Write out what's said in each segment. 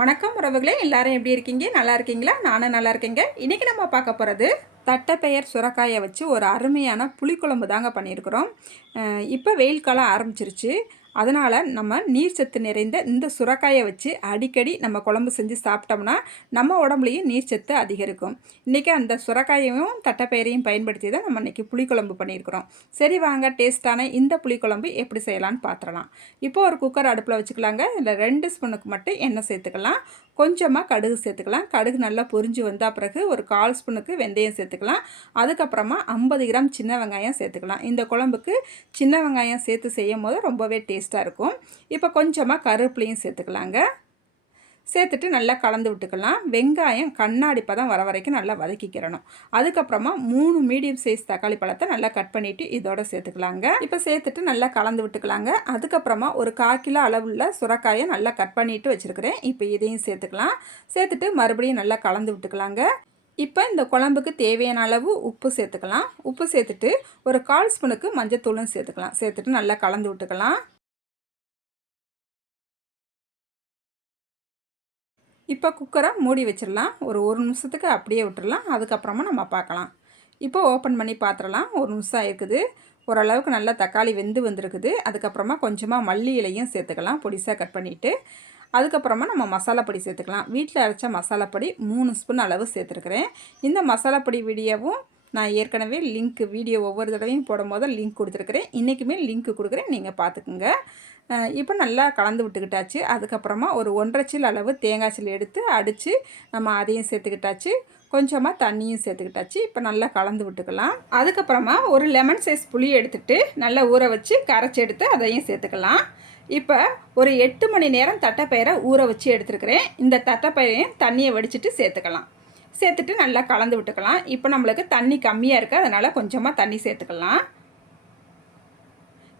வணக்கம் உறவுகளே, எல்லாரும் எப்படி இருக்கீங்க? நல்லா இருக்கீங்களா? நானும் நல்லா இருக்கேங்க. இன்றைக்கி நம்ம பார்க்க போகிறது தட்டைப்பயிர் சுரக்காயை வச்சு ஒரு அருமையான புளிக்குழம்பு தாங்க பண்ணியிருக்கிறோம். இப்போ வெயில் காலம் ஆரம்பிச்சிருச்சு. அதனால் நம்ம நீர் சத்து நிறைந்த இந்த சுரக்காயை வச்சு அடிக்கடி நம்ம குழம்பு செஞ்சு சாப்பிட்டோம்னா நம்ம உடம்புலையும் நீர் சத்து அதிகரிக்கும். இன்றைக்கி அந்த சுரக்காயையும் தட்டைப்பயிரையும் பயன்படுத்தி தான் நம்ம இன்றைக்கி புளிக்குழம்பு பண்ணியிருக்கிறோம். சரி வாங்க, டேஸ்ட்டான இந்த புளிக்குழம்பு எப்படி செய்யலான்னு பார்த்துடலாம். இப்போ ஒரு குக்கர் அடுப்பில் வச்சுக்கலாங்க. இதில் 2 ஸ்பூனுக்கு மட்டும் எண்ணெய் சேர்த்துக்கலாம். கொஞ்சமாக கடுகு சேர்த்துக்கலாம். கடுகு நல்லா பொரிஞ்சு வந்தால் பிறகு ஒரு 1/4 ஸ்பூனுக்கு வெந்தயம் சேர்த்துக்கலாம். அதுக்கப்புறமா 50 கிராம் சின்ன வெங்காயம் சேர்த்துக்கலாம். இந்த குழம்புக்கு சின்ன வெங்காயம் சேர்த்து செய்யும் போது ரொம்பவே டேஸ்ட்டாக இருக்கும். இப்போ கொஞ்சமாக கருவேப்பிலையும் சேர்த்துக்கலாங்க. சேர்த்துட்டு நல்லா கலந்து விட்டுக்கலாம். வெங்காயம் கண்ணாடி பதம் வர வரைக்கும் நல்லா வதக்கிக்கிறணும். அதுக்கப்புறமா 3 மீடியம் சைஸ் தக்காளி பழத்தை நல்லா கட் பண்ணிவிட்டு இதோட சேர்த்துக்கலாங்க. இப்போ சேர்த்துட்டு நல்லா கலந்து விட்டுக்கலாங்க. அதுக்கப்புறமா ஒரு 1/4 கிலோ அளவுள்ள சுரக்காயை நல்லா கட் பண்ணிவிட்டு வச்சுருக்கிறேன். இப்போ இதையும் சேர்த்துக்கலாம். சேர்த்துட்டு மறுபடியும் நல்லா கலந்து விட்டுக்கலாங்க. இப்போ இந்த குழம்புக்கு தேவையான அளவு உப்பு சேர்த்துக்கலாம். உப்பு சேர்த்துட்டு ஒரு 1/4 ஸ்பூனுக்கு மஞ்சத்தூளும் சேர்த்துக்கலாம். சேர்த்துட்டு நல்லா கலந்து விட்டுக்கலாம். இப்போ குக்கரை மூடி வச்சிடலாம். ஒரு நிமிஷத்துக்கு அப்படியே விட்டுடலாம். அதுக்கப்புறமா நம்ம பார்க்கலாம். இப்போ ஓப்பன் பண்ணி பார்த்துடலாம். 1 நிமிஷம் இருக்குது. ஓரளவுக்கு நல்லா தக்காளி வெந்து வந்திருக்குது. அதுக்கப்புறமா கொஞ்சமாக மல்லி இலையும் சேர்த்துக்கலாம், பொடிசாக கட் பண்ணிவிட்டு. அதுக்கப்புறமா நம்ம மசாலா பொடி சேர்த்துக்கலாம். வீட்டில் அரைச்ச மசாலா பொடி 3 ஸ்பூன் அளவு சேர்த்துருக்குறேன். இந்த மசாலா பொடி வீடியோவும் நான் ஏற்கனவே வீடியோ ஒவ்வொரு தடவையும் போடும்போது லிங்க் கொடுத்துருக்குறேன். இன்றைக்குமே லிங்க் கொடுக்குறேன், நீங்கள் பார்த்துக்குங்க. இப்போ நல்லா கலந்து விட்டுக்கிட்டாச்சு. அதுக்கப்புறமா ஒரு 1.5 சீல் அளவு தேங்காய் சீல் எடுத்து அடித்து நம்ம அதையும் சேர்த்துக்கிட்டாச்சு. கொஞ்சமாக தண்ணியும் சேர்த்துக்கிட்டாச்சு. இப்போ நல்லா கலந்து விட்டுக்கலாம். அதுக்கப்புறமா ஒரு லெமன் சைஸ் புளி எடுத்துகிட்டு நல்லா ஊற வச்சு கரைச்சி எடுத்து அதையும் சேர்த்துக்கலாம். இப்போ ஒரு 8 மணி நேரம் தட்டைப்பயிரை ஊற வச்சு எடுத்துருக்கிறேன். இந்த தட்டைப்பயிரையும் தண்ணியை வடிச்சிட்டு சேர்த்துக்கலாம். சேர்த்துட்டு நல்லா கலந்து விட்டுக்கலாம். இப்போ நம்மளுக்கு தண்ணி கம்மியாக இருக்குது, அதனால் கொஞ்சமாக தண்ணி சேர்த்துக்கலாம்.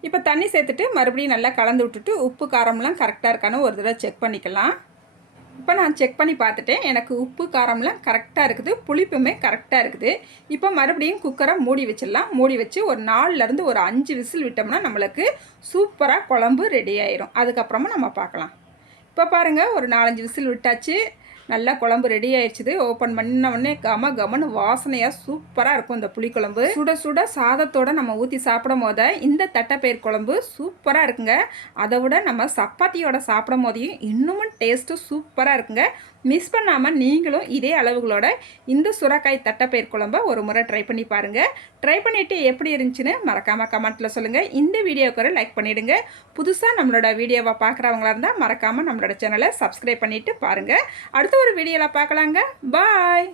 இப்போ தண்ணி சேர்த்துட்டு மறுபடியும் நல்லா கலந்து விட்டுட்டு உப்பு காரம்லாம் கரெக்டாக இருக்கான்னு ஒரு தடவை செக் பண்ணிக்கலாம். இப்போ நான் செக் பண்ணி பார்த்துட்டேன். எனக்கு உப்பு காரம்லாம் கரெக்டாக இருக்குது, புளிப்புமே கரெக்டாக இருக்குது. இப்போ மறுபடியும் குக்கரை மூடி வச்சிடலாம். மூடி வச்சு ஒரு 4லேருந்து ஒரு 5 விசில் விட்டோம்னா நம்மளுக்கு சூப்பராக குழம்பு ரெடி ஆயிரும். அதுக்கப்புறமா நம்ம பார்க்கலாம். இப்போ பாருங்கள், ஒரு 4-5 விசில் விட்டாச்சு. நல்லா குழம்பு ரெடி ஆயிடுச்சுது. ஓப்பன் பண்ண உடனே கமன்னு வாசனையாக சூப்பராக இருக்கும். இந்த புளிக்குழம்பு சுட சுட சாதத்தோடு நம்ம ஊற்றி சாப்பிடும் போது இந்த தட்டைப்பயிர் குழம்பு சூப்பராக இருக்குங்க. அதை விட நம்ம சப்பாத்தியோட சாப்பிடும் போதையும் இன்னமும் டேஸ்ட்டு சூப்பராக இருக்குங்க. மிஸ் பண்ணாமல் நீங்களும் இதே அளவுகளோட இந்த சுரக்காய் தட்டைப்பயிர் குழம்பை ஒரு முறை ட்ரை பண்ணி பாருங்கள். ட்ரை பண்ணிவிட்டு எப்படி இருந்துச்சுன்னு மறக்காமல் கமெண்ட்டில் சொல்லுங்கள். இந்த வீடியோக்கு ஒரு லைக் பண்ணிவிடுங்க. புதுசாக நம்மளோட வீடியோவை பார்க்குறவங்களா இருந்தால் மறக்காமல் நம்மளோட சேனலை சப்ஸ்கிரைப் பண்ணிவிட்டு பாருங்கள். அடுத்த ஒரு வீடியோவில் பார்க்கலாங்க. பாய்.